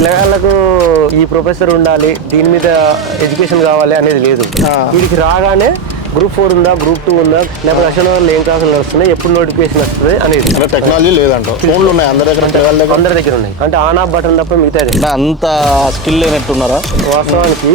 పిల్లగాళ్ళకు ఈ ప్రొఫెసర్ ఉండాలి దీని మీద ఎడ్యుకేషన్ కావాలి అనేది లేదు. వీడికి రాగానే గ్రూప్ ఫోర్ ఉందా గ్రూప్ టూ ఉందా లేకపోతే అశోక్ ఏం క్లాసులు నడుస్తున్నాయి ఎప్పుడు నోటిఫికేషన్ వస్తుంది అనేది. టెక్నాలజీ లేదంట ఫోన్లు ఉన్నాయి అందరి దగ్గర అందరి దగ్గర ఉన్నాయి. అంటే ఆన్ ఆఫ్ బటన్ తప్ప మిగతాది. అంత స్కిల్ లేనట్టున్నారా? వాస్తవానికి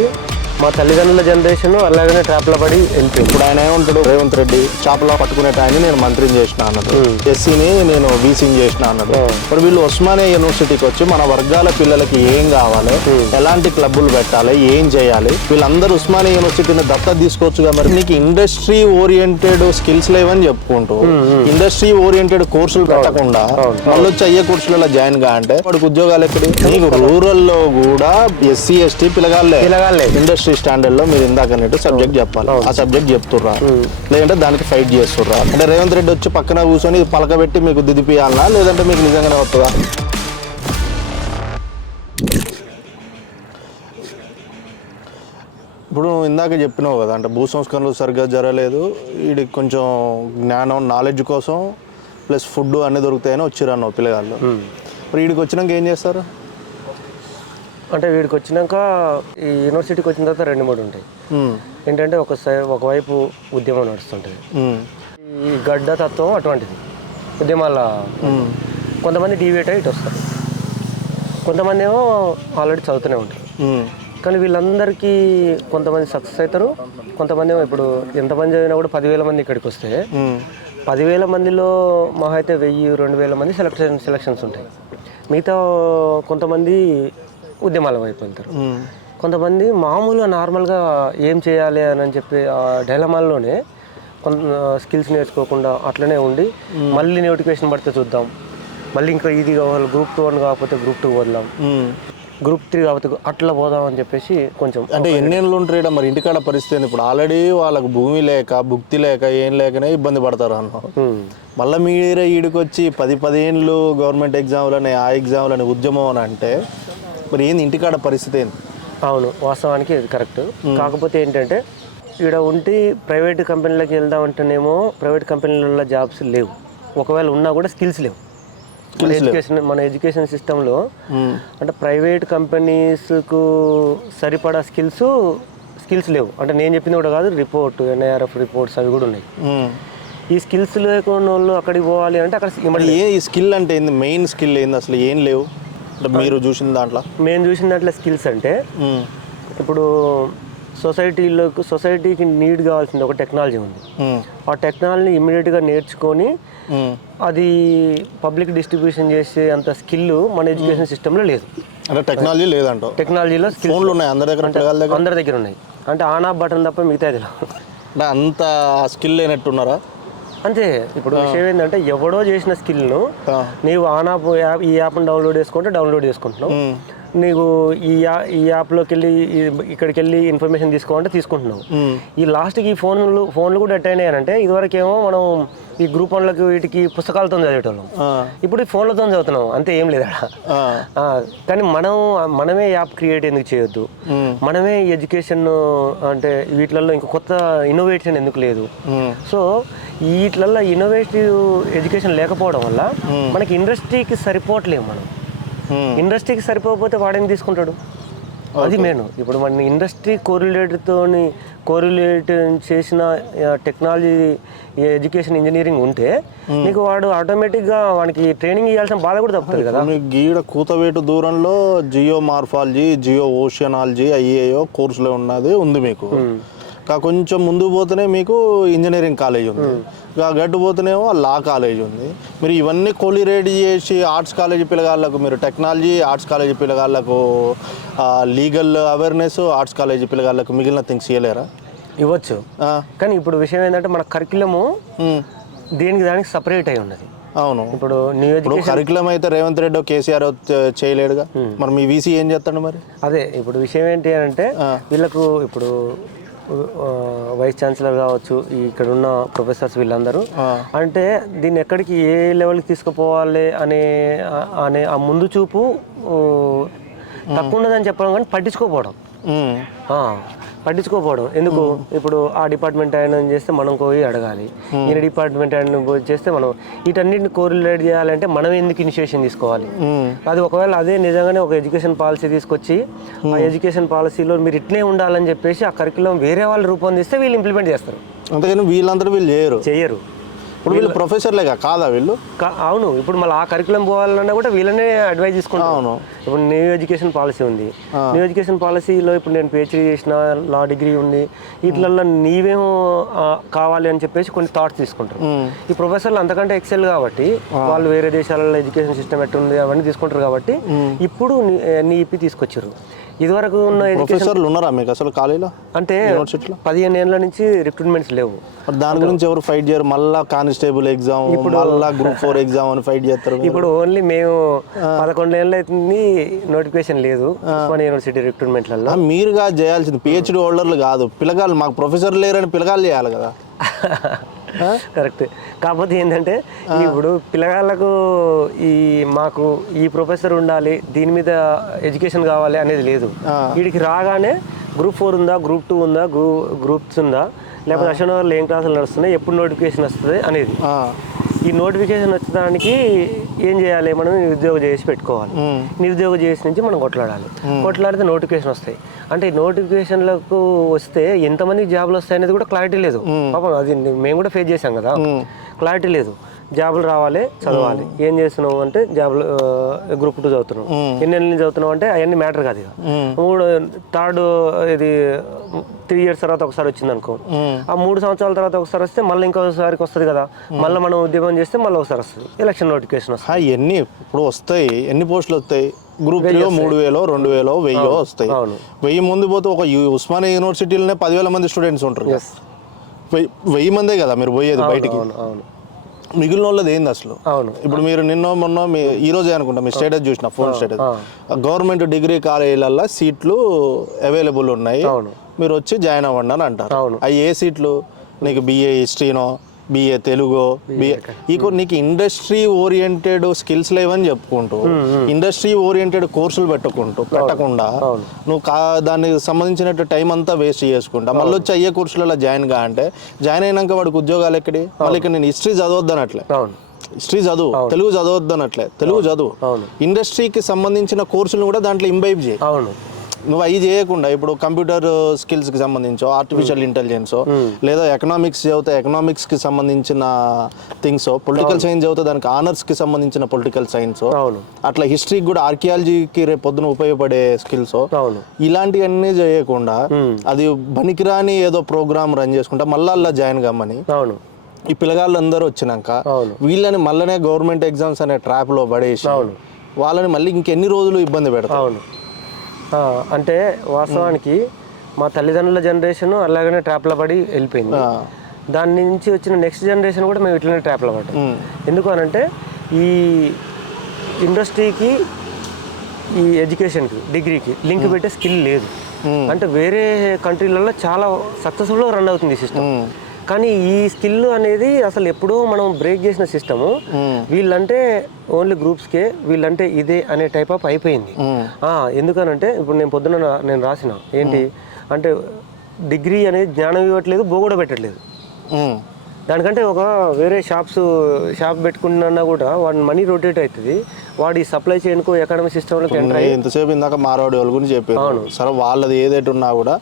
మా తల్లిదండ్రుల జనరేషన్ అలాగనే ట్రాప్లో పడి వెళ్ళిపోయింది ఇప్పుడు ఆయన ఏమంటాడు? రేవంత్ రెడ్డి చేపల పట్టుకునే టైంని నేను మంత్రిని చేసిన అన్నాడు ఎస్సీని నేను బీసీని చేసిన అన్నాడు ఇప్పుడు వీళ్ళు ఉస్మానియా యూనివర్సిటీకి వచ్చి మన వర్గాల పిల్లలకి ఏం కావాలి? ఎలాంటి క్లబ్బులు పెట్టాలి? ఏం చేయాలి? వీళ్ళందరూ ఉస్మానియా యూనివర్సిటీని దత్తత తీసుకోవచ్చుగా మరి. నీకు ఇండస్ట్రీ ఓరియంటెడ్ స్కిల్స్ లేవని చెప్పుకుంటూ ఇండస్ట్రీ ఓరియంటెడ్ కోర్సులు పెట్టకుండా మళ్ళీ వచ్చి అయ్యే కోర్సులలో జాయిన్గా అంటే వాడికి ఉద్యోగాలు ఎక్కడి? నీకు రూరల్లో కూడా ఎస్సీ ఎస్టీ పిల్లగాళ్ళే పిల్లగాళ్ళే. ఇండస్ట్రీ స్టాండర్డ్లో మీరు ఇందాక అన్నట్టు సబ్జెక్ట్ చెప్పాలి. ఆ సబ్జెక్ట్ చెప్తుర్రా. లేదంటే దానికి ఫైట్ చేస్తుర్రా. అంటే రేవంత్ రెడ్డి వచ్చి పక్కన కూర్చొని పలకబెట్టి మీకు దిదిపియాలనా లేదంటే మీకు నిజంగానే వస్తుందా? ఇప్పుడు ఇందాక చెప్పినావు కదా అంటే భూ సంస్కరణలు సరిగ్గా జరగలేదు. వీడికి కొంచెం జ్ఞానం నాలెడ్జ్ కోసం ప్లస్ ఫుడ్ అన్నీ దొరుకుతాయని వచ్చిరన్నావు పిల్లగాళ్ళు. మరి వీడికి వచ్చినాక ఏం చేస్తారు? అంటే వీడికి వచ్చినాక ఈ యూనివర్సిటీకి వచ్చిన తర్వాత రెండు మూడు ఉంటాయి. ఏంటంటే ఒక ఒకవైపు ఉద్యమం నడుస్తుంటుంది. ఈ గడ్డ తత్వం అటువంటిది. ఉద్యమాల కొంతమంది డీవేట్ అయ్యి ఇటు వస్తారు. కొంతమంది ఏమో ఆల్రెడీ చదువుతూనే ఉంటారు. కానీ వీళ్ళందరికీ కొంతమంది సక్సెస్ అవుతారు. కొంతమంది ఏమో ఇప్పుడు ఎంతమంది చదివినా కూడా పదివేల మంది ఇక్కడికి వస్తే. పదివేల మందిలో మహా అయితే వెయ్యి రెండు వేల మంది సెలక్షన్ సెలక్షన్స్ ఉంటాయి. మిగతా కొంతమంది ఉద్యమాల వైపు వెళ్తారు. కొంతమంది మామూలుగా నార్మల్గా ఏం చేయాలి అని చెప్పి ఆ డైలమాల్లోనే కొంత స్కిల్స్ నేర్చుకోకుండా అట్లనే ఉండి మళ్ళీ నోటిఫికేషన్ పడితే చూద్దాం మళ్ళీ ఇంకా ఇది కావాలి గ్రూప్ టూ వన్ కాకపోతే గ్రూప్ టూ ఉమ్. గ్రూప్ త్రీ కాకపోతే అట్లా పోదాం అని చెప్పేసి కొంచెం అంటే ఎన్నేళ్ళు ఉంటాయి మరి ఇంటికాడ పరిస్థితి? ఇప్పుడు ఆల్రెడీ వాళ్ళకి భూమి లేక భుక్తి లేక ఏం లేకనే ఇబ్బంది పడతారు అన్న. మళ్ళీ మీరే ఈడికొచ్చి పది పదిహేనులు గవర్నమెంట్ ఎగ్జామ్లని ఆ ఎగ్జామ్లని ఉద్యమం అని అంటే మరి ఏంది ఇంటికాడ పరిస్థితి ఏంది? అవును వాస్తవానికి ఇది కరెక్ట్. కాకపోతే ఏంటంటే ఇక్కడ ఉండి ప్రైవేట్ కంపెనీలకు వెళ్దామంటేనేమో ప్రైవేట్ కంపెనీలలో జాబ్స్ లేవు. ఒకవేళ ఉన్నా కూడా స్కిల్స్ లేవు. మన ఎడ్యుకేషన్ మన ఎడ్యుకేషన్ సిస్టంలో. అంటే ప్రైవేట్ కంపెనీస్కు సరిపడా స్కిల్స్ స్కిల్స్ లేవు. అంటే నేను చెప్పింది కూడా కాదు రిపోర్ట్ ఎన్ఐఆర్ఎఫ్ రిపోర్ట్స్ అవి కూడా ఉన్నాయి. ఈ స్కిల్స్ లేకుండా వాళ్ళు అక్కడికి పోవాలి అంటే అక్కడ ఏ స్కిల్ అంటే మెయిన్ స్కిల్ ఏంది? అసలు ఏం లేవు? మీరు చూసిన దాంట్లో మేము చూసిన దాంట్లో స్కిల్స్ అంటే. ఇప్పుడు సొసైటీలోకి సొసైటీకి నీడ్ కావాల్సింది ఒక టెక్నాలజీ ఉంది. ఆ టెక్నాలజీని ఇమ్మీడియట్గా నేర్చుకొని. అది పబ్లిక్ డిస్ట్రిబ్యూషన్ చేసే అంత స్కిల్ మన ఎడ్యుకేషన్ సిస్టంలో లేదు అంటే టెక్నాలజీ లేదంటావు టెక్నాలజీలో స్కిల్ ఫోన్లు ఉన్నాయి అందరి దగ్గర అందరి దగ్గర ఉన్నాయి అంటే ఆన్ ఆఫ్ బటన్ తప్ప. అంటే అంత స్కిల్ లేనట్టున్నారా అంతే ఇప్పుడు విషయం ఏంటంటే ఎవడో చేసిన స్కిల్ను. నీవు ఆన్ ఆప్ యాప్ ఈ యాప్ని డౌన్లోడ్ చేసుకుంటే డౌన్లోడ్ చేసుకుంటున్నావు. నీకు ఈ యా ఈ యాప్లోకి వెళ్ళి ఇక్కడికి వెళ్ళి ఇన్ఫర్మేషన్ తీసుకోవాలంటే తీసుకుంటున్నావు. ఈ లాస్ట్కి ఈ ఫోన్లు ఫోన్లు కూడా ఎట్ అయినాయనంటే ఇదివరకేమో మనం ఈ గ్రూప్ వన్లకి వీటికి పుస్తకాలతో చదివేటోళ్ళం. ఇప్పుడు ఈ ఫోన్లతో చదువుతున్నాం అంతే ఏం లేదు కానీ మనం మనమే యాప్ క్రియేట్ ఎందుకు చేయొద్దు. మనమే ఎడ్యుకేషన్ అంటే వీటిలలో ఇంకా కొత్త ఇన్నోవేషన్ ఎందుకు లేదు. సో వీటిలలో ఇన్నోవేటివ్ ఎడ్యుకేషన్ లేకపోవడం వల్ల మనకి ఇండస్ట్రీకి సరిపోవట్లేము మనం. ఇండస్ట్రీకి సరిపోకపోతే వాడేం తీసుకుంటాడు అది మెయిన్ ఇప్పుడు మన ఇండస్ట్రీ కోరిలేట్తో కోరిలేట్ చేసిన టెక్నాలజీ ఎడ్యుకేషన్ ఇంజనీరింగ్ ఉంటే నీకు వాడు ఆటోమేటిక్గా వానికి ట్రైనింగ్ ఇవ్వాల్సిన బాధ కూడా తప్పుతుంది కదా. మీకు గీడ కూతవేటు దూరంలో జియో మార్ఫాలజీ జియో ఓషియనాలజీ అయ్యేయో కోర్సులో ఉన్నది ఉంది మీకు. కా కొంచెం ముందు పోతేనే మీకు ఇంజనీరింగ్ కాలేజ్ ఉంది. ఇక గట్టు పోతేనేమో లా కాలేజ్ ఉంది. మీరు ఇవన్నీ కొలిరేట్ చేసి ఆర్ట్స్ కాలేజీ పిల్లగాళ్ళకు మీరు టెక్నాలజీ ఆర్ట్స్ కాలేజీ పిల్లగాళ్ళకు లీగల్ అవేర్నెస్ ఆర్ట్స్ కాలేజీ పిల్లగాళ్ళకు మిగిలిన థింగ్స్ ఇవ్వలేరా ఇవ్వచ్చు. కానీ ఇప్పుడు విషయం ఏంటంటే మన కరికులము దేనికి దానికి సపరేట్ అయి ఉన్నది. అవును. ఇప్పుడు ఇప్పుడు కరికులం అయితే రేవంత్ రెడ్డి కేసీఆర్ చేయలేడుగా? మరి మీ వీసీ ఏం చేస్తాడు మరి? అదే ఇప్పుడు విషయం ఏంటి అంటే వీళ్ళకు ఇప్పుడు వైస్ ఛాన్సలర్ కావచ్చు ఇక్కడ ఉన్న ప్రొఫెసర్స్ వీళ్ళందరూ. అంటే దీన్ని ఎక్కడికి ఏ లెవెల్కి తీసుకుపోవాలి అనే అనే ఆ ముందు చూపు తక్కువ ఉన్నదని చెప్పడం కానీ పట్టించుకోపోవడం పట్టించుకోకపోవడం. ఎందుకు? ఇప్పుడు ఆ డిపార్ట్మెంట్ ఆయన చేస్తే మనం పోయి అడగాలి. ఈయన డిపార్ట్మెంట్ ఆయన చేస్తే మనం వీటన్నిటిని కోరిలేట్ చేయాలంటే మనం ఎందుకు ఇనిషియేషన్ తీసుకోవాలి. అది ఒకవేళ అదే నిజంగానే ఒక ఎడ్యుకేషన్ పాలసీ తీసుకొచ్చి ఆ ఎడ్యుకేషన్ పాలసీలో మీరు ఇట్నే ఉండాలని చెప్పేసి ఆ కరికులం వేరే వాళ్ళు రూపొందిస్తే వీళ్ళు ఇంప్లిమెంట్ చేస్తారు. అంతేగాని వీళ్ళందరూ వీళ్ళు చేయరు. చేయరు. ఇప్పుడు వీళ్ళు ప్రొఫెసర్లేగా కాదా వీళ్ళు? అవును. ఇప్పుడు మళ్ళీ ఆ కరికులం పోవాలన్నా కూడా వీళ్ళనే అడ్వైజ్ తీసుకుంటాం అవును. ఇప్పుడు న్యూ ఎడ్యుకేషన్ పాలసీ ఉంది. న్యూ ఎడ్యుకేషన్ పాలసీలో ఇప్పుడు నేను పిహెచ్డీ చేసిన లా డిగ్రీ ఉంది. వీటిలలో నీవేం కావాలి అని చెప్పేసి కొన్ని థాట్స్ తీసుకుంటారు. ఈ ప్రొఫెసర్లు అంతకంటే ఎక్సెల్ కాబట్టి వాళ్ళు వేరే దేశాలలో ఎడ్యుకేషన్ సిస్టమ్ ఎట్టుంది అవన్నీ తీసుకుంటారు కాబట్టి ఇప్పుడు నీ- నీ ఇప్పి తీసుకొచ్చారు. ఇదివరకు ఉన్న ప్రొఫెసర్లు ఉన్నారా మీకు అసలు ఖాళీలో అంటే యూనివర్సిటీలో పదిహేను ఏళ్ళ నుంచి రిక్రూట్మెంట్స్ లేవు. దాని గురించి ఎవరు ఫైట్ చేయరు? మళ్ళా కానిస్టేబుల్ ఎగ్జామ్ మళ్ళా గ్రూప్ ఫోర్ ఎగ్జామ్ అని ఫైట్ చేస్తారు. ఇప్పుడు ఓన్లీ మేము పదకొండు ఏళ్ళు అవుతుంది నోటిఫికేషన్ లేదు ఉస్మానియా యూనివర్సిటీ రిక్రూట్మెంట్లలో మీరుగా చేయాల్సింది. పిహెచ్డి హోల్డర్లు కాదు. పిల్లగాళ్ళు మాకు ప్రొఫెసర్ లేరని పిల్లగాళ్ళు చేయాలి కదా. కరెక్ట్. కాకపోతే ఏంటంటే ఇప్పుడు పిల్లగాళ్ళకు ఈ మాకు ఈ ప్రొఫెసర్ ఉండాలి దీని మీద ఎడ్యుకేషన్ కావాలి అనేది లేదు. వీడికి రాగానే గ్రూప్ ఫోర్ ఉందా గ్రూప్ టూ ఉందా గ్రూ గ్రూప్స్ ఉందా లేకపోతే అశోనగర్లో ఏం క్లాసులు నడుస్తున్నాయి ఎప్పుడు నోటిఫికేషన్ వస్తుంది అనేది. ఈ నోటిఫికేషన్ వచ్చేదానికి ఏం చేయాలి? మనం నిరుద్యోగ చేసి పెట్టుకోవాలి. నిరుద్యోగ చేసి నుంచి మనం కొట్లాడాలి. కొట్లాడితే నోటిఫికేషన్ వస్తాయి. అంటే ఈ నోటిఫికేషన్లకు వస్తే ఎంతమందికి జాబ్లు వస్తాయి అనేది కూడా క్లారిటీ లేదు. పాపం అది మేము కూడా ఫేస్ చేసాం కదా. క్లారిటీ లేదు. జాబులు రావాలి చదవాలి. ఏం చేస్తున్నావు అంటే జాబులు గ్రూప్ టూ చదువుతున్నావు. ఎన్ని నుంచి చదువుతున్నావు అంటే అవన్నీ మ్యాటర్ కాదు ఇక. మూడు థర్డ్ ఇది త్రీ ఇయర్స్ తర్వాత ఒకసారి వచ్చింది అనుకో. ఆ మూడు సంవత్సరాల తర్వాత ఒకసారి వస్తే మళ్ళీ ఇంకోసారికి వస్తుంది కదా. మళ్ళీ మనం ఉద్యోగం చేస్తే మళ్ళీ ఒకసారి వస్తుంది. ఎలక్షన్ నోటిఫికేషన్ వస్తుంది. ఆ, ఎన్ని ఇప్పుడు వస్తాయి ఎన్ని పోస్టులు వస్తాయి? గ్రూప్ మూడు వేలో రెండు వేలో వెయ్యో వస్తాయి. వెయ్యి ముందు పోతే ఒక ఉస్మానియా యూనివర్సిటీలోనే పదివేల మంది స్టూడెంట్స్ ఉంటారు. వెయ్యి మందే కదా మీరు పోయేది బయటికి. మిగిలిన వాళ్ళది ఏంది అసలు? అవును. ఇప్పుడు మీరు నిన్న మొన్న మీ ఈ రోజే అనుకుంటా మీ స్టేటస్ చూసిన ఫోన్ స్టేటస్. గవర్నమెంట్ డిగ్రీ కాలేజీలల్లో సీట్లు అవైలబుల్ ఉన్నాయి. మీరు వచ్చి జాయిన్ అవ్వండి అని అంటారు. అవును. అవి ఏ సీట్లు? నీకు బిఏ హిస్టరీనో బిఏ తెలుగు బిఏ ఇక నీకు ఇండస్ట్రీ ఓరియంటెడ్ స్కిల్స్ లేవని చెప్పుకుంటూ ఇండస్ట్రీ ఓరియంటెడ్ కోర్సులు పెట్టుకుంటూ పెట్టకుండా. నువ్వు కా దానికి సంబంధించినట్టు టైం అంతా వేస్ట్ చేసుకుంటా. మళ్ళీ వచ్చి అయ్యే కోర్సులలో జాయిన్గా అంటే జాయిన్ అయినాక వాడికి ఉద్యోగాలు ఎక్కడి? మళ్ళీ ఇక్కడ నేను హిస్టరీ చదవద్దనట్లే. అవును. హిస్టరీ చదువు. తెలుగు చదవద్దనట్లే. తెలుగు చదువు. ఇండస్ట్రీకి సంబంధించిన కోర్సులు కూడా దాంట్లో ఇంబైబ్ చేయి. నువ్వు అవి చేయకుండా ఇప్పుడు కంప్యూటర్ స్కిల్స్కి సంబంధించో ఆర్టిఫిషియల్ ఇంటెలిజెన్స్ లేదా ఎకనామిక్స్ చదివితే ఎకనామిక్స్కి సంబంధించిన థింగ్స్ పొలిటికల్ సైన్స్ చదివితే దానికి ఆనర్స్కి సంబంధించిన పొలిటికల్ సైన్స్ అట్లా హిస్టరీకి కూడా ఆర్కియాలజీకి రేపు పొద్దున ఉపయోగపడే స్కిల్స్ ఇలాంటివన్నీ చేయకుండా అది పనికిరాని ఏదో ప్రోగ్రామ్ రన్ చేసుకుంటా మళ్ళా అలా జాయిన్ కమ్మని అవును. ఈ పిల్లగాళ్ళు అందరూ వచ్చినాక వీళ్ళని మళ్ళనే గవర్నమెంట్ ఎగ్జామ్స్ అనే ట్రాప్లో పడేసి వాళ్ళని మళ్ళీ ఇంకెన్ని రోజులు ఇబ్బంది పెడతారు? అంటే వాస్తవానికి మా తల్లిదండ్రుల జనరేషన్ అలాగనే ట్రాప్లో పడి వెళ్ళిపోయింది. దాని నుంచి వచ్చిన నెక్స్ట్ జనరేషన్ కూడా మేము ఇట్లనే ట్రాప్లో పడ్డాం. ఎందుకు అనంటే ఈ ఇండస్ట్రీకి ఈ ఎడ్యుకేషన్కి డిగ్రీకి లింక్ పెట్టే స్కిల్ లేదు. అంటే వేరే కంట్రీలలో చాలా సక్సెస్ఫుల్గా రన్ అవుతుంది ఈ సిస్టమ్ కానీ ఈ స్కిల్ అనేది అసలు ఎప్పుడూ మనం బ్రేక్ చేసిన సిస్టము. వీళ్ళంటే ఓన్లీ గ్రూప్స్కే వీళ్ళంటే ఇదే అనే టైప్ ఆఫ్ అయిపోయింది. ఎందుకనంటే ఇప్పుడు నేను పొద్దున నేను రాసిన ఏంటి అంటే డిగ్రీ అనేది జ్ఞానం ఇవ్వట్లేదు బోగొడ పెట్టట్లేదు. దానికంటే ఒక వేరే షాప్స్ షాప్ పెట్టుకున్నా కూడా వాడి మనీ రొటేట్ అవుతుంది. వాడి సప్లై చైన్కు ఎకనామిక్ సిస్టంలోకి ఎంటర్ నేను ఇంతసేపు ఇందాక మారవాడి వాళ్ళ గురించి చెప్పాను సరే వాళ్ళది ఏదైతే ఉన్నా కూడా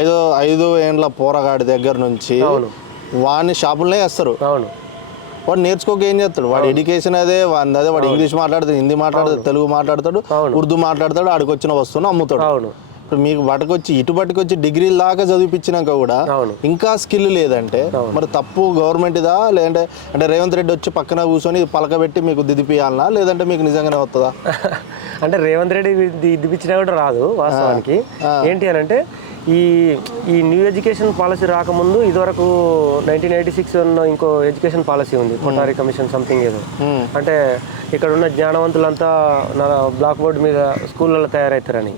ఐదో ఐదు ఏండ్ల పోరగాడి దగ్గర నుంచి అవును. వాడిని షాపులనే వేస్తారు అవును. వాడు నేర్చుకోక ఏం చేస్తాడు? వాడు ఎడ్యుకేషన్ అదే వాడి అదే వాడు ఇంగ్లీష్ మాట్లాడతాడు హిందీ మాట్లాడతాడు తెలుగు మాట్లాడతాడు. ఉర్దూ మాట్లాడతాడు ఆడికి వచ్చిన వస్తువును అమ్ముతాడు. ఇప్పుడు మీకు పట్టుకొచ్చి ఇటు పట్టుకొచ్చి డిగ్రీ దాకా చదివిపించినాక కూడా ఇంకా స్కిల్ లేదంటే మరి తప్పు గవర్నమెంట్దా? లేదంటే అంటే రేవంత్ రెడ్డి వచ్చి పక్కన కూర్చొని పలకబెట్టి మీకు దిదిపియాలనా లేదంటే మీకు నిజంగానే వస్తుందా అంటే రేవంత్ రెడ్డి ఇది ఇదిపించినా కూడా రాదు వాస్తవానికి. ఏంటి అని అంటే ఈ ఈ న్యూ ఎడ్యుకేషన్ పాలసీ రాకముందు ఇదివరకు నైన్టీన్ ఎయిటీ సిక్స్ ఉన్న ఇంకో ఎడ్యుకేషన్ పాలసీ ఉంది కొట్టారి కమిషన్ సంథింగ్ ఏదో. ఉమ్, అంటే ఇక్కడ ఉన్న జ్ఞానవంతులంతా నా బ్లాక్ బోర్డ్ మీద స్కూళ్ళలో తయారవుతారని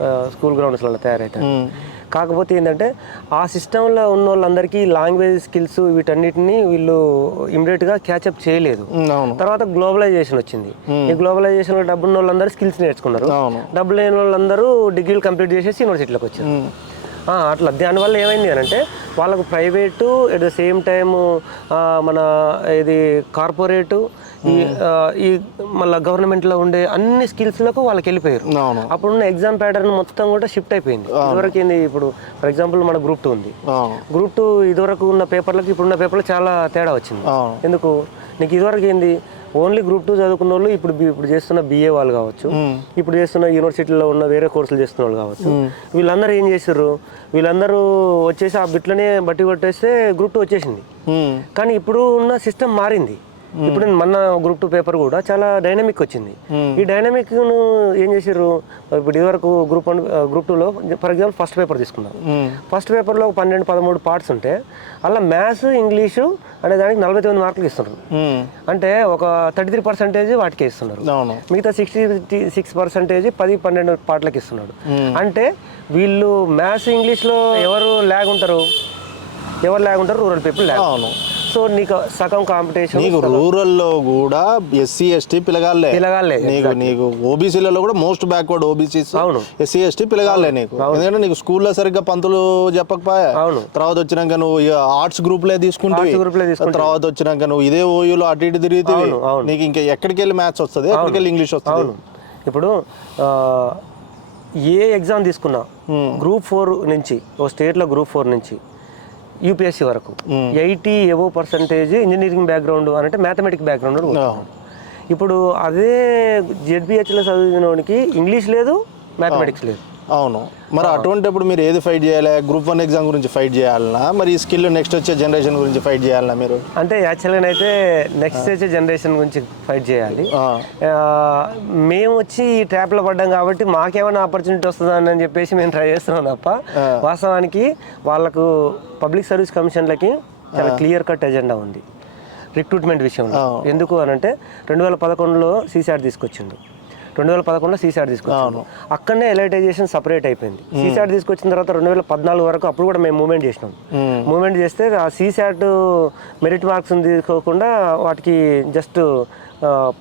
ఆ, స్కూల్ గ్రౌండ్స్లలో తయారవుతారు ఉమ్, కాకపోతే ఏంటంటే ఆ సిస్టంలో ఉన్న వాళ్ళందరికీ లాంగ్వేజ్ స్కిల్స్ వీటన్నిటిని వీళ్ళు ఇమీడియట్గా క్యాచప్ చేయలేదు. తర్వాత గ్లోబలైజేషన్ వచ్చింది. ఈ గ్లోబలైజేషన్లో డబ్బున్న వాళ్ళందరూ స్కిల్స్ నేర్చుకున్నారు. డబ్బు లేని వాళ్ళందరూ డిగ్రీలు కంప్లీట్ చేసేసి యూనివర్సిటీలోకి వచ్చారు. అట్లా. దానివల్ల ఏమైంది అని అంటే వాళ్ళకు private at the same time మన ఇది కార్పొరేటు ఈ ఆ, ఈ మళ్ళీ గవర్నమెంట్లో ఉండే అన్ని స్కిల్స్లకు వాళ్ళకి వెళ్ళిపోయారు అప్పుడున్న ఎగ్జామ్ ప్యాటర్న్ మొత్తం కూడా షిఫ్ట్ అయిపోయింది. ఇదివరకు ఏంది ఇప్పుడు ఫర్ ఎగ్జాంపుల్ మన గ్రూప్ టూ ఉంది. గ్రూప్ టూ ఇదివరకు ఉన్న పేపర్లకు ఇప్పుడున్న పేపర్లకు చాలా తేడా వచ్చింది. ఎందుకు? నీకు ఇదివరకు ఏంది ఓన్లీ గ్రూప్ టూ చదువుకున్న వాళ్ళు ఇప్పుడు ఇప్పుడు చేస్తున్న బిఏ వాళ్ళు కావచ్చు ఇప్పుడు చేస్తున్న యూనివర్సిటీలో ఉన్న వేరే కోర్సులు చేస్తున్న వాళ్ళు కావచ్చు వీళ్ళందరూ ఏం చేశారు వీళ్ళందరూ వచ్చేసి ఆ బిట్లనే బట్టి కొట్టేస్తే గ్రూప్ టూ వచ్చేసింది. కానీ ఇప్పుడు ఉన్న సిస్టమ్ మారింది. ఇప్పుడు మొన్న గ్రూప్ టూ పేపర్ కూడా చాలా డైనమిక్ వచ్చింది. ఈ డైనమిక్ ఏం చేసారు ఇప్పుడు ఇదివరకు గ్రూప్ వన్ గ్రూప్ టూలో ఫర్ ఎగ్జాంపుల్ ఫస్ట్ పేపర్ తీసుకున్నాం. ఫస్ట్ పేపర్లో పన్నెండు పదమూడు పార్ట్స్ ఉంటే అలా మ్యాథ్స్ ఇంగ్లీషు అనే దానికి నలభై తొమ్మిది మార్కులు ఇస్తున్నారు. అంటే ఒక థర్టీ త్రీ పర్సెంటేజ్ వాటికే ఇస్తున్నారు. మిగతా సిక్స్టీ సిక్స్ పర్సెంటేజ్ పది పన్నెండు పాటలకు ఇస్తున్నాడు అంటే వీళ్ళు మ్యాథ్స్ ఇంగ్లీష్లో ఎవరు ల్యాగ్ ఉంటారు? ఎవరు ల్యాగ్ ఉంటారు? రూరల్ పీపుల్ ల్యాగ్ సో నీకు సగం కాంపిటీషన్ నీకు రూరల్లో కూడా ఎస్సీ ఎస్టీ పిలగాలే పిలగాలే నీకు నీకు ఓబీసీలలో కూడా మోస్ట్ బ్యాక్వర్డ్ ఓబీసీస్ అవును. ఎస్సీ ఎస్టీ పిలగాలే నీకు. ఎందుకంటే నీకు స్కూల్లో సరిగ్గా పంతులు చెప్పకపోయా? అవును. తర్వాత వచ్చినాక నువ్వు ఆర్ట్స్ గ్రూప్లే తీసుకుంటే Arts group లే తీసుకుంటివి. తర్వాత వచ్చినాక నువ్వు ఇదే ఓయూలో అటు ఇటు తిరిగితే. నీకు ఇంకా ఎక్కడికి వెళ్ళి మ్యాథ్స్ వస్తుంది? ఎక్కడికి వెళ్ళి ఇంగ్లీష్ వస్తుంది? ఇప్పుడు ఏ ఎగ్జామ్ తీసుకున్నా గ్రూప్ ఫోర్ నుంచి ఓ స్టేట్లో గ్రూప్ ఫోర్ నుంచి యూపీఎస్సీ వరకు. Eighty above percentage engineering background అని అంటే మ్యాథమెటిక్ బ్యాక్గ్రౌండ్. ఇప్పుడు అదే జెడ్బిహెచ్లో చదివినోనికి ఇంగ్లీష్ లేదు మ్యాథమెటిక్స్ లేదు. అవును. మరి అటువంటిప్పుడు మీరు ఏది ఫైట్ చేయాలి? గ్రూప్ వన్ ఎగ్జామ్ గురించి ఫైట్ చేయాలన్నా మరి ఈ స్కిల్ నెక్స్ట్ వచ్చే జనరేషన్ గురించి ఫైట్ చేయాలన్నా మీరు? అంటే యాక్చువల్గా అయితే నెక్స్ట్ వచ్చే జనరేషన్ గురించి ఫైట్ చేయాలి. మేము వచ్చి ఈ ట్రాప్లో పడ్డాం కాబట్టి మాకేమైనా ఆపర్చునిటీ వస్తుందని అని చెప్పేసి మేము ట్రై చేస్తున్నాం తప్ప వాస్తవానికి వాళ్ళకు పబ్లిక్ సర్వీస్ కమిషన్లకి చాలా క్లియర్ కట్ ఎజెండా ఉంది. రిక్రూట్మెంట్ విషయంలో. ఎందుకు అని అంటే రెండు వేల పదకొండులో సీసాట్ తీసుకొచ్చిండు. రెండు వేల పదకొండులో సీసాట్ తీసుకొచ్చాను అక్కడనే ఎలైటైజేషన్ సపరేట్ అయిపోయింది. సీసాట్ తీసుకొచ్చిన తర్వాత రెండు వేల పద్నాలుగు వరకు అప్పుడు కూడా మేము మూవ్మెంట్ చేసినాం. మ్మ్. మూవ్మెంట్ చేస్తే ఆ సీసాట్ మెరిట్ మార్క్స్ తీసుకోకుండా వాటికి జస్ట్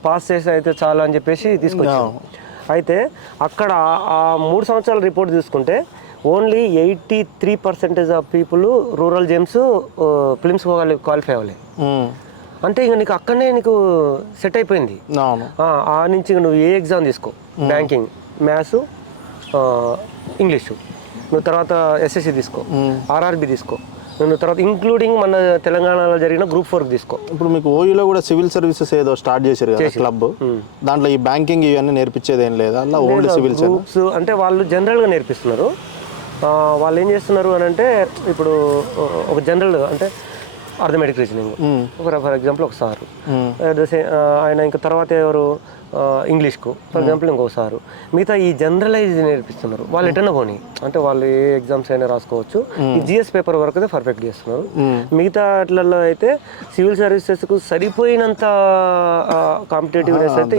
పాస్ చేసి అయితే చాలు అని చెప్పేసి తీసుకొచ్చాం. అయితే అక్కడ ఆ- మూడు సంవత్సరాల రిపోర్ట్ తీసుకుంటే only eighty three percentage of people rural James films qualify అవ్వలే. ఉమ్, అంటే ఇంక నీకు అక్కడనే నీకు సెట్ అయిపోయింది. ఆ నుంచి ఇంక నువ్వు ఏ ఎగ్జామ్ తీసుకో? బ్యాంకింగ్ మ్యాథ్స్ ఇంగ్లీషు నువ్వు తర్వాత ఎస్ఎస్సి తీసుకో. ఆర్ఆర్బి తీసుకో. నువ్వు తర్వాత ఇంక్లూడింగ్ మన తెలంగాణలో జరిగిన గ్రూప్ ఫోర్కి తీసుకో. ఇప్పుడు మీకు ఓయూలో కూడా సివిల్ సర్వీసెస్ ఏదో స్టార్ట్ చేశారు కదా క్లబ్ దాంట్లో ఈ బ్యాంకింగ్ ఇవన్నీ నేర్పించేది ఏం లేదా? అలా ఓన్లీ సివిల్ గ్రూప్స్ అంటే వాళ్ళు జనరల్గా నేర్పిస్తున్నారు. వాళ్ళు ఏం చేస్తున్నారు అని అంటే ఇప్పుడు ఒక జనరల్ అంటే arithmetic reasoning. For for example ఒక సారు. the same- ఆ, ఆయన ఇంకా తర్వాత ఎవరు ఇంగ్లీష్కు. ఫర్ ఎగ్జాంపుల్ ఇంకో సారు. మిగతా ఈ జనరలైజ్ నేర్పిస్తున్నారు. వాళ్ళు ఎటన్నా పోనీ. అంటే వాళ్ళు ఏ ఎగ్జామ్స్ అయినా రాసుకోవచ్చు. ఈ జిఎస్ పేపర్ వరకు అయితే పర్ఫెక్ట్ చేస్తున్నారు. మిగతా వాటిలలో అయితే సివిల్ సర్వీసెస్కు సరిపోయినంత కాంపిటేటివ్నెస్ అయితే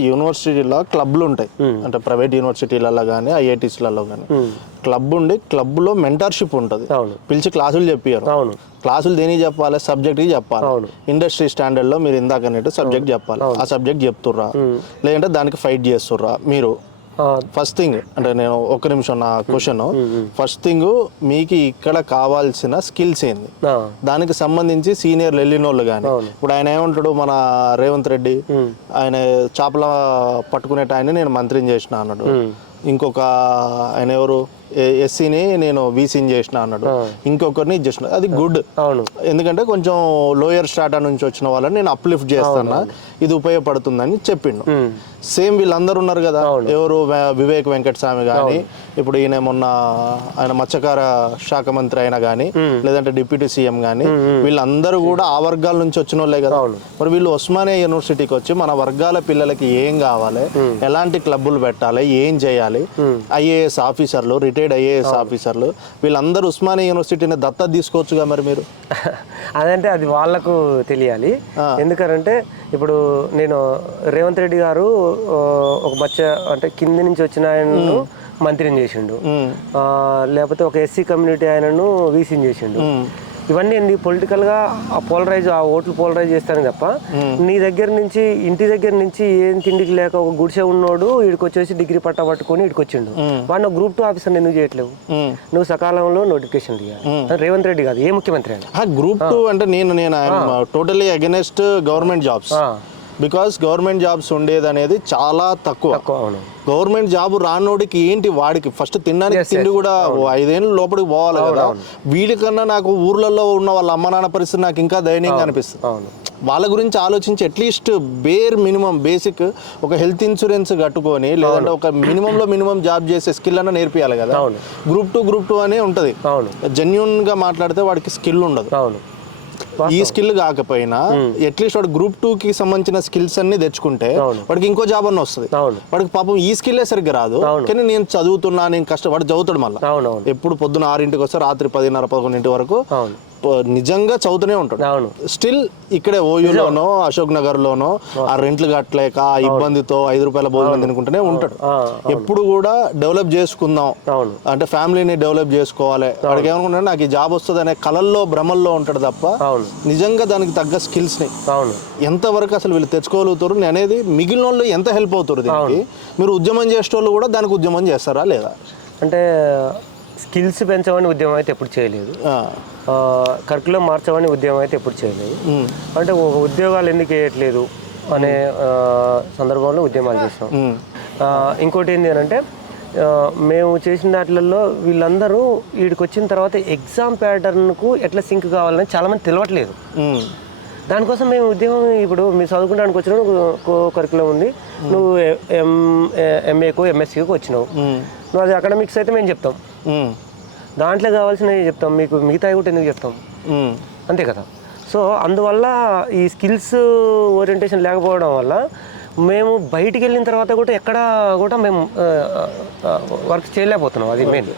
యూనివర్సిటీలో క్లబ్లు ఉంటాయి. అంటే ప్రైవేట్ యూనివర్సిటీలలో కానీ ఐఐటీస్లలో కానీ క్లబ్ ఉండి క్లబ్లో మెంటర్షిప్ ఉంటుంది. అవును. పిలిచి క్లాసులు చెప్పారు అవును. క్లాసులు దేనికి చెప్పాలి? సబ్జెక్ట్కి చెప్పాలి. ఇండస్ట్రీ స్టాండర్డ్లో మీరు ఇందాక అన్నట్టు సబ్జెక్ట్ చెప్పాలి. ఆ సబ్జెక్ట్ చెప్తుర్రా. లేదంటే దానికి ఫైట్ చేస్తుర్రా. మీరు ఫస్ట్ థింగ్ అంటే నేను ఒక్క నిమిషం నా క్వశ్చన్. ఫస్ట్ థింగ్ మీకు ఇక్కడ కావాల్సిన స్కిల్స్ ఏంది? దానికి సంబంధించి సీనియర్లు వెళ్ళిన వాళ్ళు కానీ ఇప్పుడు ఆయన ఏమంటాడు? మన రేవంత్ రెడ్డి ఆయన చేపల పట్టుకునే టైంని నేను మంత్రిని చేసిన అన్నాడు. ఇంకొక ఆయన ఎవరు? ఎస్సీని నేను వీసీని చేసిన అన్నాడు. ఇంకొకరిని ఇది చేసిన అది గుడ్. అవును. ఎందుకంటే కొంచెం లోయర్ స్టాటా నుంచి వచ్చిన వాళ్ళని నేను అప్లిఫ్ట్ చేస్తాను? ఇది ఉపయోగపడుతుందని చెప్పిండు. సేమ్ వీళ్ళందరూ ఉన్నారు కదా. ఎవరు వివేక్ వెంకటస్వామి కానీ ఇప్పుడు ఈయన మొన్న ఆయన మత్స్యకార శాఖ మంత్రి అయినా కానీ లేదంటే డిప్యూటీ సీఎం కానీ వీళ్ళందరూ కూడా ఆ వర్గాల నుంచి వచ్చిన వాళ్ళే కదా మరి వీళ్ళు ఉస్మానియా యూనివర్సిటీకి వచ్చి మన వర్గాల పిల్లలకి ఏం కావాలి ఎలాంటి క్లబ్బులు పెట్టాలి ఏం చేయాలి ఐఏఎస్ ఆఫీసర్లు రిటైర్డ్ ఐఏఎస్ ఆఫీసర్లు వీళ్ళందరూ ఉస్మానియా యూనివర్సిటీని దత్తత తీసుకోవచ్చుగా మరి మీరు? అదంటే అది వాళ్ళకు తెలియాలి. ఎందుకంటే ఇప్పుడు నేను రేవంత్ రెడ్డి గారు ఒక మత్స్య అంటే కింది నుంచి వచ్చిన ఆయనను మంత్రిని చేసిండు. లేకపోతే ఒక ఎస్సీ కమ్యూనిటీ ఆయనను వీసీని చేసిండు. ఇవన్నీ ఏంది పొలిటికల్గా ఆ పోలరైజ్ ఆ ఓట్లు పోలరైజ్ చేస్తారని తప్ప నీ దగ్గర నుంచి ఇంటి దగ్గర నుంచి ఏం తిండికి లేక ఒక గుడిసె ఉన్నోడు ఇక్కడికి వచ్చేసి డిగ్రీ పట్టా పట్టుకొని ఇక్కడికి వచ్చిండు వాడిని గ్రూప్ టూ ఆఫీసర్ ఎందుకు చేయట్లేవు. నువ్వు సకాలంలో నోటిఫికేషన్ తీయాలి రేవంత్ రెడ్డి కాదు ఏ ముఖ్యమంత్రి గ్రూప్ టూ అంటే నేను నేను totally against government jobs because government jobs ఉండేది అనేది చాలా తక్కువ. గవర్నమెంట్ జాబ్ రానోడికి ఏంటి వాడికి? ఫస్ట్ తినడానికి తిండి కూడా ఐదేళ్ళు లోపలికి పోవాలి కదా. వీడికన్నా నాకు ఊర్లలో ఉన్న వాళ్ళ అమ్మ నాన్న పరిస్థితి నాకు ఇంకా దయనీయంగా అనిపిస్తుంది. వాళ్ళ గురించి ఆలోచించి at least bare minimum basic ఒక హెల్త్ ఇన్సూరెన్స్ కట్టుకొని లేదంటే ఒక మినిమంలో మినిమం జాబ్ చేసే స్కిల్ అన్న నేర్పియాలి కదా. గ్రూప్ టూ గ్రూప్ టూ అనే ఉంటుంది. అవును. జెన్యున్గా మాట్లాడితే వాడికి స్కిల్ ఉండదు. ఈ స్కిల్ కాకపోయినా అట్లీస్ట్ వాడు గ్రూప్ టూ కి సంబంధించిన స్కిల్స్ అన్ని తెచ్చుకుంటే. వాడికి ఇంకో జాబ్ అన్న వస్తుంది. వాడికి పాపం ఈ స్కిల్లే సరిగ్గా రాదు. కానీ నేను చదువుతున్నా నేను కష్టం వాడు చదువుతాడు మళ్ళీ. ఎప్పుడు పొద్దున ఆరింటికి వస్తే రాత్రి పదిన్నర పదకొండింటి వరకు నిజంగా చదువుతూనే ఉంటాడు. స్టిల్ ఇక్కడే ఓయూలోనో అశోక్ నగర్ లోనో ఆ రెంట్లు కట్టలేక ఆ ఇబ్బందితో ఐదు రూపాయల భోజనం తినుకుంటూనే ఉంటాడు. ఎప్పుడు కూడా డెవలప్ చేసుకుందాం. అంటే ఫ్యామిలీని డెవలప్ చేసుకోవాలి. వాడికి ఏమనుకుంటా నాకు ఈ జాబ్ వస్తుంది అనే కలల్లో భ్రమల్లో ఉంటాడు తప్ప నిజంగా దానికి తగ్గ స్కిల్స్ని ఎంతవరకు అసలు వీళ్ళు తెచ్చుకోగలుగుతారు అనేది మిగిలిన వాళ్ళు ఎంత హెల్ప్ అవుతారు దీనికి? మీరు ఉద్యమం చేసేటోళ్ళు కూడా దానికి ఉద్యమం చేస్తారా లేదా? అంటే స్కిల్స్ పెంచమని ఉద్యమం అయితే ఎప్పుడు చేయలేదు. కరికులం మార్చమని ఉద్యమం అయితే ఎప్పుడు చేయలేదు. అంటే ఒక ఉద్యోగాలు ఎందుకు వేయట్లేదు అనే సందర్భంలో ఉద్యమాలు చేస్తాం ఇంకోటి ఏంటి అంటే మేము చేసిన దాంట్లలో వీళ్ళందరూ వీడికి వచ్చిన తర్వాత ఎగ్జామ్ ప్యాటర్న్కు ఎట్లా సింక్ కావాలని చాలామంది తెలియట్లేదు దానికోసం మేము ఉద్యమం ఇప్పుడు మీరు చదువుకోవడానికి వచ్చినావు కో కరికులం ఉంది. నువ్వు ఎం ఎంఏకో ఎంఎస్సీకో వచ్చినావు. నువ్వు అది అకాడమిక్స్ అయితే మేము చెప్తాం. దాంట్లో కావాల్సినవి చెప్తాం. మీకు మిగతావి కూడా ఎందుకు చెప్తాం. అంతే కదా. సో అందువల్ల ఈ స్కిల్స్ ఓరియంటేషన్ లేకపోవడం వల్ల మేము బయటికి వెళ్ళిన తర్వాత కూడా ఎక్కడ కూడా మేము వర్క్ చేయలేకపోతున్నాం. అది మెయిన్.